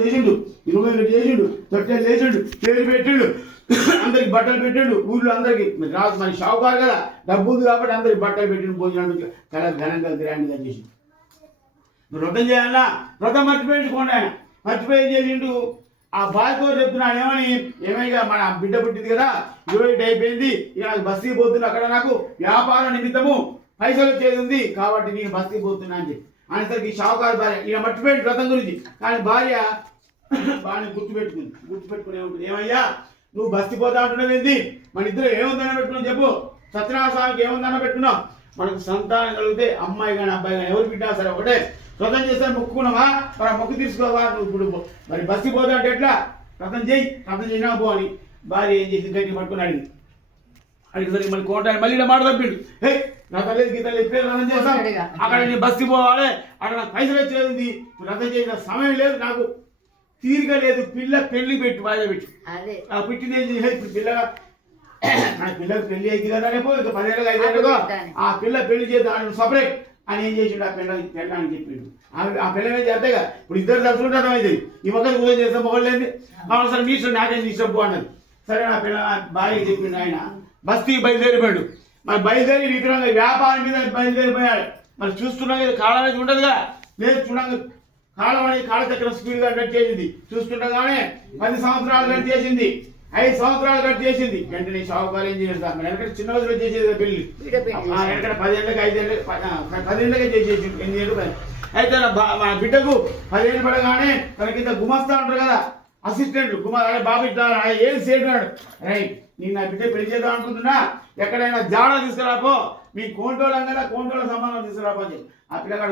చేసిండు 20 చేసిండు తొట్టెలు చేసిండు పేరు పెట్టిండు అందరికి బట్టలు పెట్టిండు ఊళ్ళో అందరికి రాదు మన షావుకారు కదా డబ్బు ఉంది కాబట్టి అందరికి బట్టలు పెట్టిండు భోజనం చాలా ఘనంగా గ్రాండ్గా చేసిండు. నువ్వు వ్రతం చేయాలన్నా వ్రతం మర్చిపోయించుకోండి ఆయన మర్చిపోయి చేసిండు. ఆ బాధతో చెప్తున్నాడు ఏమైనా మన బిడ్డ పుట్టింది కదా 20 అయిపోయింది ఇక నాకు బస్తీ పోతున్నా అక్కడ నాకు వ్యాపార నిమిత్తము పైసలు వచ్చేది ఉంది కాబట్టి నేను బస్తీ పోతున్నా అని చెప్పి అనేసరికి షావుకారు భార్య ఈయన మర్చిపోయింది వ్రతం గురించి కానీ భార్య బాగా గుర్తుపెట్టుకునే ఉంటుంది. ఏమయ్యా నువ్వు బస్తీ పోతా అంటున్నావు ఏంది మన ఇద్దరు ఏముందన్న పెట్టుకున్నావు చెప్పు. సత్యనారాయణ స్వామికి ఏముందన్న పెట్టుకున్నావు మనకు సంతానం కలిగితే అమ్మాయి కానీ అబ్బాయి కానీ ఎవరు బిడ్డా సరే ఒకటే వ్రతం చేస్తే మొక్కుకున్నావా మరి ఆ మొక్కు తీసుకోవా నువ్వు ఇప్పుడు మరి బస్తీ పోతా అంటే ఎట్లా వ్రతం చేయి వ్రతం చేసినా పో అని భార్య ఏం చేసి గట్టి పట్టుకుని అడిగేసరికి మళ్ళీ కోటాన్ని మళ్ళీ మాట తప్పిండు. హే వ్రతం లేదు గీత లేదు వ్రతం చేస్తాం అక్కడ నేను బస్తీ పోవాలి అక్కడ నాకు పైసలు వచ్చేది వ్రతం చేసిన సమయం లేదు నాకు తీరిక లేదు పిల్ల పెళ్లి పెట్టి వాయిదా పెట్టి ఆ పెట్టింది ఏం చేయాలి ఇప్పుడు పిల్లగా నా పిల్లకి పెళ్లి అయింది కదా రేపు ఇక 10 ఏళ్ళగా 5 ఏళ్ళగా ఆ పిల్ల పెళ్లి చేద్దాం సపరేట్ అని ఏం చేసిండు ఆ పెళ్ళని చెప్పిండు. ఆ పిల్లమే చేద్దాగా ఇప్పుడు ఇద్దరు తలుచుకుంటే అర్థమైంది ఈ మొక్కలు ఉదయం చేస్తాం మొగలు లేదు సరే నీ ఇష్టం నాకేం ఇష్టం పో అన్నది. సరే నా పిల్ల భార్య చెప్పిండు ఆయన బస్తీ బయలుదేరిపోయాడు. మరి బయలుదేరి విగ్రహంగా వ్యాపారం మీద బయలుదేరిపోయాడు. మరి చూస్తున్నాం కదా కాళ్ళ అనేది ఉండదుగా లేదు చూడంగా కాలం అనేది కాళ్ళ చక్ర స్పీడ్గా కట్ చేసింది చూస్తుండగానే 10 సంవత్సరాలు కట్ చేసింది 5 సంవత్సరాలు కట్ చేసింది. వెంటనే షావుకారు ఏం చేస్తారు మరి వెనకటి చిన్న వయసులో చేసేది పెళ్లి వెనకట 10 ఏళ్ళకి 5 ఏళ్ళకి 10 ఏళ్ళకే చేసేసి 8 ఏళ్ళు అయితే మా బిడ్డకు 10 ఏళ్ళు పడగానే తన కింద గుమస్తా ఉంటారు కదా అసిస్టెంట్లు బాబు ఇట్లా ఏం చేయడు రైట్ నేను నా బిడ్డ పెళ్లి చేద్దాం అనుకుంటున్నా ఎక్కడైనా జాడ తీసుకురాపో మీ కోంటోళ్ళంగా కోంటోళ్ళ సంబంధం తీసుకురాపో అని చెప్పి ఆ పిల్లగాడు